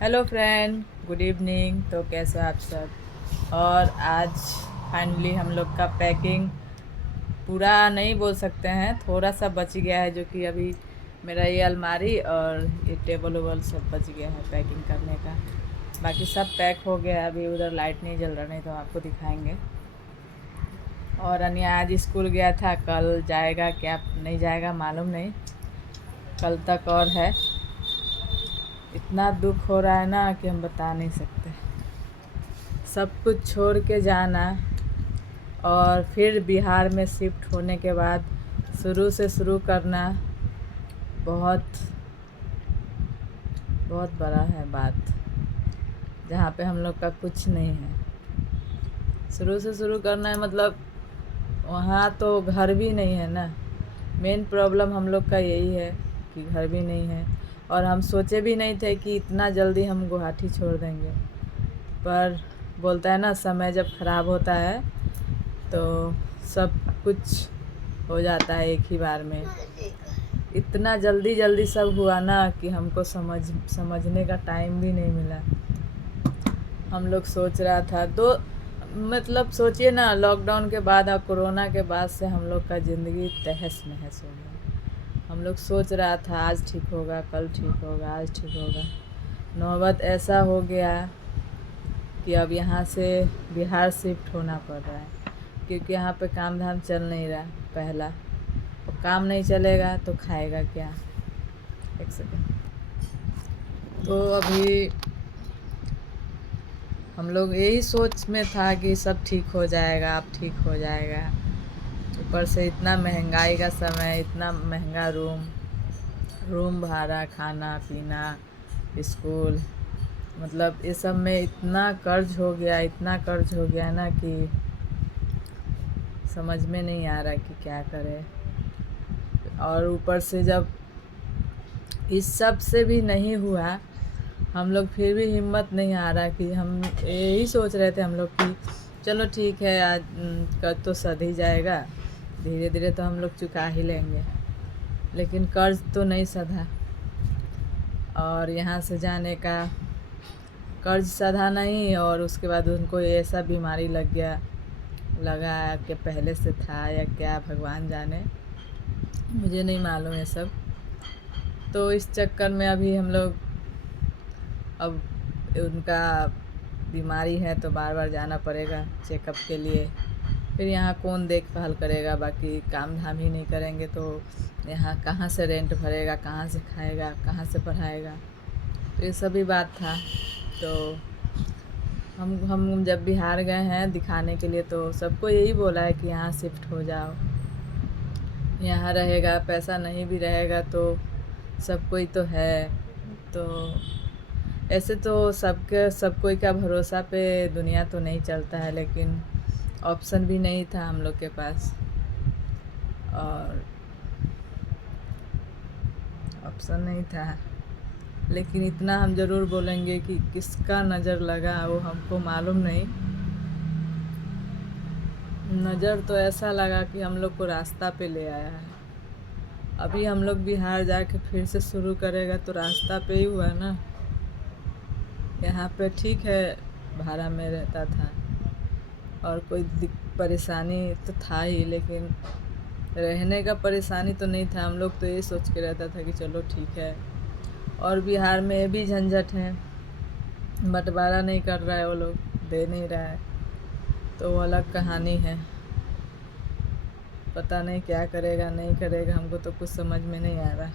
Hello friend, good evening. तो कैसे हो आप सब। और आज फाइनली हम लोग का पैकिंग पूरा नहीं बोल सकते हैं, थोड़ा सा बच गया है, जो कि अभी मेरा ये अलमारी और ये टेबल वेबल सब बच गया है पैकिंग करने का। बाकी सब पैक हो गया है। अभी उधर लाइट नहीं जल रहा, नहीं तो आपको दिखाएंगे। और अनिया आज स्कूल गया था, कल जाएगा क्या नहीं जाएगा मालूम नहीं, कल तक और है। इतना दुख हो रहा है ना कि हम बता नहीं सकते। सब कुछ छोड़ के जाना और फिर बिहार में शिफ्ट होने के बाद शुरू से शुरू करना बहुत बहुत बड़ा है बात, जहाँ पे हम लोग का कुछ नहीं है। शुरू से शुरू करना है मतलब वहाँ तो घर भी नहीं है ना। मेन प्रॉब्लम हम लोग का यही है कि घर भी नहीं है। और हम सोचे भी नहीं थे कि इतना जल्दी हम गुवाहाटी छोड़ देंगे। पर बोलता है ना, समय जब ख़राब होता है तो सब कुछ हो जाता है एक ही बार में। इतना जल्दी जल्दी सब हुआ ना कि हमको समझने का टाइम भी नहीं मिला। हम लोग सोच रहा था दो मतलब सोचिए ना, लॉकडाउन के बाद और कोरोना के बाद से हम लोग का ज़िंदगी तहस नहस हो गया। हम लोग सोच रहा था आज ठीक होगा, कल ठीक होगा, आज ठीक होगा। नौबत ऐसा हो गया कि अब यहाँ से बिहार शिफ्ट होना पड़ रहा है, क्योंकि यहाँ पे काम धाम चल नहीं रहा। पहला और काम नहीं चलेगा तो खाएगा क्या। एक सेकेंड। तो अभी हम लोग यही सोच में था कि सब ठीक हो जाएगा, अब ठीक हो जाएगा। ऊपर से इतना महंगाई का समय, इतना महंगा रूम भाड़ा, खाना पीना, स्कूल, मतलब ये सब में इतना कर्ज हो गया, इतना कर्ज हो गया ना कि समझ में नहीं आ रहा कि क्या करें। और ऊपर से जब इस सब से भी नहीं हुआ, हम लोग फिर भी हिम्मत नहीं आ रहा कि हम यही सोच रहे थे हम लोग कि चलो ठीक है, आज कर्ज तो सध ही जाएगा, धीरे धीरे तो हम लोग चुका ही लेंगे। लेकिन कर्ज तो नहीं सधा, और यहाँ से जाने का कर्ज सधा नहीं, और उसके बाद उनको ऐसा बीमारी लगा कि पहले से था या क्या, भगवान जाने, मुझे नहीं मालूम ये सब। तो इस चक्कर में अभी हम लोग, अब उनका बीमारी है तो बार बार जाना पड़ेगा चेकअप के लिए। फिर यहाँ कौन देखभाल करेगा, बाकी काम धाम ही नहीं करेंगे तो यहाँ कहाँ से रेंट भरेगा, कहाँ से खाएगा, कहाँ से पढ़ाएगा। तो ये सभी बात था। तो हम जब बिहार गए हैं दिखाने के लिए तो सबको यही बोला है कि यहाँ शिफ्ट हो जाओ, यहाँ रहेगा, पैसा नहीं भी रहेगा तो सब कोई तो है। तो ऐसे तो सब कोई का भरोसा पे दुनिया तो नहीं चलता है, लेकिन ऑप्शन भी नहीं था हम लोग के पास। और ऑप्शन नहीं था, लेकिन इतना हम ज़रूर बोलेंगे कि किसका नज़र लगा वो हमको मालूम नहीं। नज़र तो ऐसा लगा कि हम लोग को रास्ता पे ले आया है। अभी हम लोग बिहार जाके फिर से शुरू करेगा तो रास्ता पे ही हुआ ना। यहाँ पे ठीक है, भाड़ा में रहता था और कोई परेशानी तो था ही, लेकिन रहने का परेशानी तो नहीं था। हम लोग तो ये सोच के रहता था कि चलो ठीक है। और बिहार में ये भी झंझट है, बंटवारा नहीं कर रहा है वो लोग, दे नहीं रहा है, तो वो अलग कहानी है। पता नहीं क्या करेगा नहीं करेगा, हमको तो कुछ समझ में नहीं आ रहा।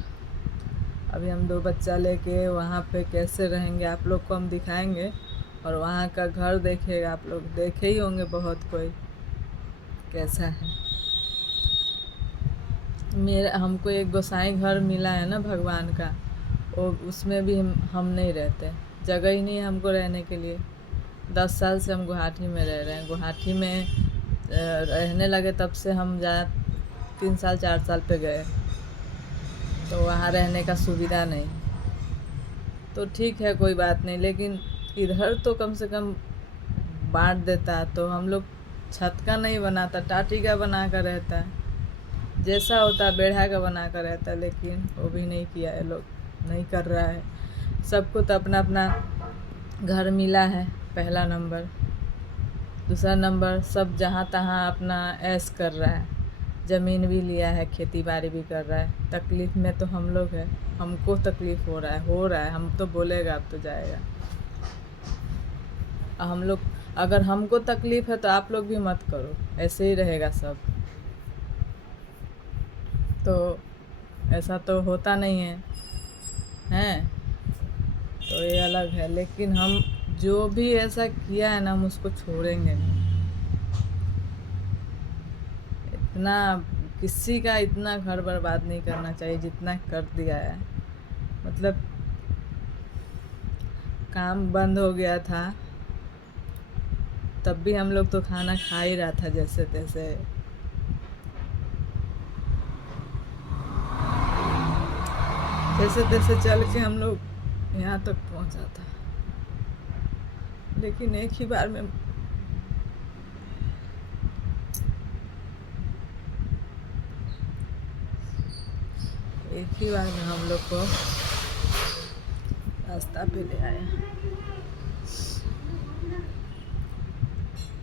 अभी हम 2 बच्चा लेके वहाँ पे कैसे रहेंगे आप लोग को हम दिखाएंगे, और वहाँ का घर देखिएगा, आप लोग देखे ही होंगे बहुत कोई कैसा है। हमको एक गोसाई घर मिला है ना भगवान का, वो उसमें भी हम नहीं रहते, जगह ही नहीं है हमको रहने के लिए। 10 साल से हम गुवाहाटी में रह रहे हैं। गुवाहाटी में रहने लगे तब से हम 3 साल 4 साल पे गए, तो वहाँ रहने का सुविधा नहीं। तो ठीक है कोई बात नहीं, लेकिन इधर तो कम से कम बांट देता तो हम लोग छत का नहीं बनाता, टाटी का बना कर रहता, जैसा होता बेढ़ा का बना कर रहता। लेकिन वो भी नहीं किया है, लोग नहीं कर रहा है। सबको तो अपना अपना घर मिला है पहला नंबर। दूसरा नंबर सब जहाँ तहाँ अपना ऐश कर रहा है, ज़मीन भी लिया है, खेती बाड़ी भी कर रहा है। तकलीफ़ में तो हम लोग हैं, हमको तकलीफ़ हो रहा है। हम तो बोलेगा अब तो जाएगा। हम लोग अगर हमको तकलीफ़ है तो आप लोग भी मत करो, ऐसे ही रहेगा सब। तो ऐसा तो होता नहीं है, हैं? तो ये अलग है, लेकिन हम जो भी ऐसा किया है ना, हम उसको छोड़ेंगे नहीं। इतना किसी का इतना घर बर्बाद नहीं करना चाहिए जितना कर दिया है। मतलब काम बंद हो गया था तब भी हम लोग तो खाना खा ही रहा था जैसे तैसे। जैसे तैसे चल के हम लोग यहाँ तक पहुँचा था, लेकिन एक ही बार में हम लोग को रास्ता पे ले आया।